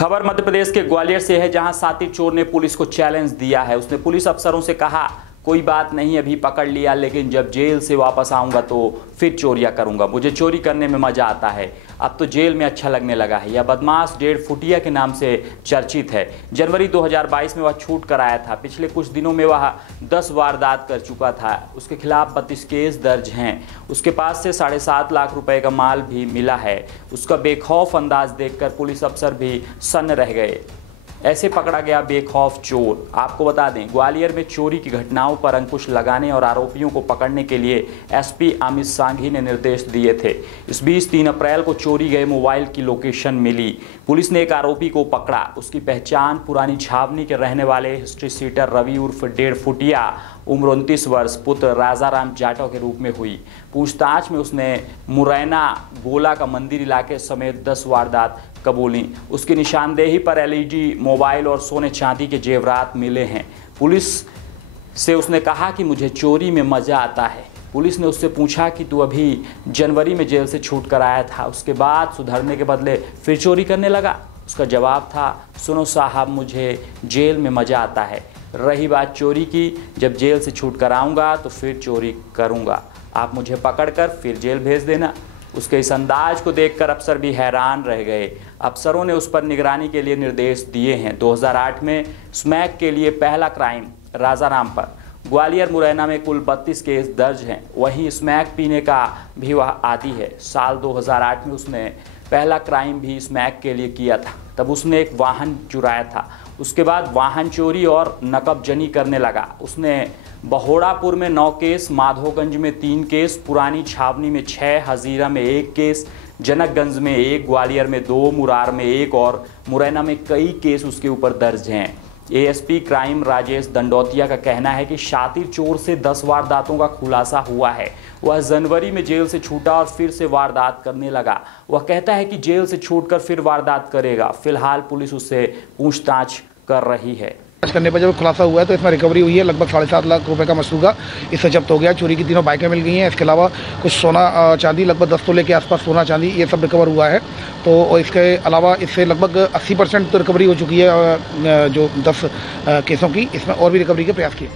खबर मध्य प्रदेश के ग्वालियर से है, जहां शातिर चोर ने पुलिस को चैलेंज दिया है। उसने पुलिस अफसरों से कहा, कोई बात नहीं, अभी पकड़ लिया, लेकिन जब जेल से वापस आऊंगा तो फिर चोरियां करूंगा। मुझे चोरी करने में मजा आता है, अब तो जेल में अच्छा लगने लगा है। यह बदमाश 1.5 फुटिया के नाम से चर्चित है। जनवरी 2022 में वह छूट कर आया था। पिछले कुछ दिनों में वह 10 वारदात कर चुका था। उसके खिलाफ 32 केस दर्ज हैं। उसके पास से 7.5 लाख रुपए का माल भी मिला है। उसका बेखौफ अंदाज देखकर पुलिस अफसर भी सन्न रह गए। ऐसे पकड़ा गया बेखौफ चोर। आपको बता दें, ग्वालियर में चोरी की घटनाओं पर अंकुश लगाने और आरोपियों को पकड़ने के लिए एसपी अमित सांघी ने निर्देश दिए थे। इस बीच 3 अप्रैल को चोरी गए मोबाइल की लोकेशन मिली। पुलिस ने एक आरोपी को पकड़ा। उसकी पहचान पुरानी छावनी के रहने वाले हिस्ट्री सीटर रवि उर्फ 1.5 फुटिया, उम्र 29 वर्ष, पुत्र राजाराम जाटव के रूप में हुई। पूछताछ में उसने मुरैना गोला का मंदिर इलाके समेत 10 वारदात कबूली। उसकी निशानदेही पर एलईडी मोबाइल और सोने चांदी के जेवरात मिले हैं। पुलिस से उसने कहा कि मुझे चोरी में मज़ा आता है। पुलिस ने उससे पूछा कि तू अभी जनवरी में जेल से छूट कर आया था, उसके बाद सुधरने के बदले फिर चोरी करने लगा। उसका जवाब था, सुनो साहब, मुझे जेल में मज़ा आता है। रही बात चोरी की, जब जेल से छूट कर आऊँगा तो फिर चोरी करूँगा। आप मुझे पकड़कर फिर जेल भेज देना। उसके इस अंदाज को देखकर अफसर भी हैरान रह गए। अफसरों ने उस पर निगरानी के लिए निर्देश दिए हैं। 2008 में स्मैक के लिए पहला क्राइम राजाराम पर। ग्वालियर मुरैना में कुल 32 केस दर्ज हैं। वहीं स्मैक पीने का भी वह आदी है। साल 2008 में उसने पहला क्राइम भी स्मैक के लिए किया था। तब उसने एक वाहन चुराया था। उसके बाद वाहन चोरी और नकबजनी करने लगा। उसने बहोड़ापुर में 9 केस, माधोगंज में 3 केस, पुरानी छावनी में 6, हजीरा में 1 केस, जनकगंज में 1, ग्वालियर में 2, मुरार में 1 और मुरैना में कई केस उसके ऊपर दर्ज हैं। एएसपी क्राइम राजेश दंडौतिया का कहना है कि शातिर चोर से 10 वारदातों का खुलासा हुआ है। वह जनवरी में जेल से छूटा और फिर से वारदात करने लगा। वह कहता है कि जेल से छूटकर फिर वारदात करेगा। फिलहाल पुलिस उससे पूछताछ कर रही है। करने पर जब खुलासा हुआ है तो इसमें रिकवरी हुई है। लगभग 7.5 लाख रुपए का मशरूगा इससे जब्त हो गया। चोरी की 3 बाइकें मिल गई हैं। इसके अलावा कुछ सोना चांदी, लगभग 10 तोले के आसपास सोना चांदी, ये सब रिकवर हुआ है। तो इसके अलावा इससे लगभग 80% तो रिकवरी हो चुकी है। जो 10 केसों की, इसमें और भी रिकवरी के प्रयास किए।